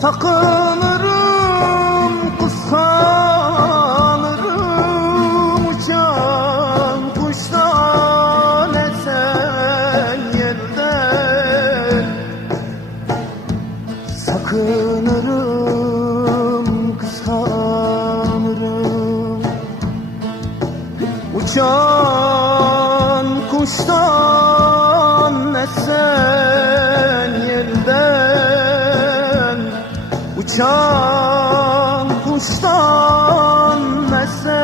Takılırım, kıskanırım Uçan kuştan esen yerden. Sakınırım, kıskanırım Uçan kuştan Uçan kuştan mesel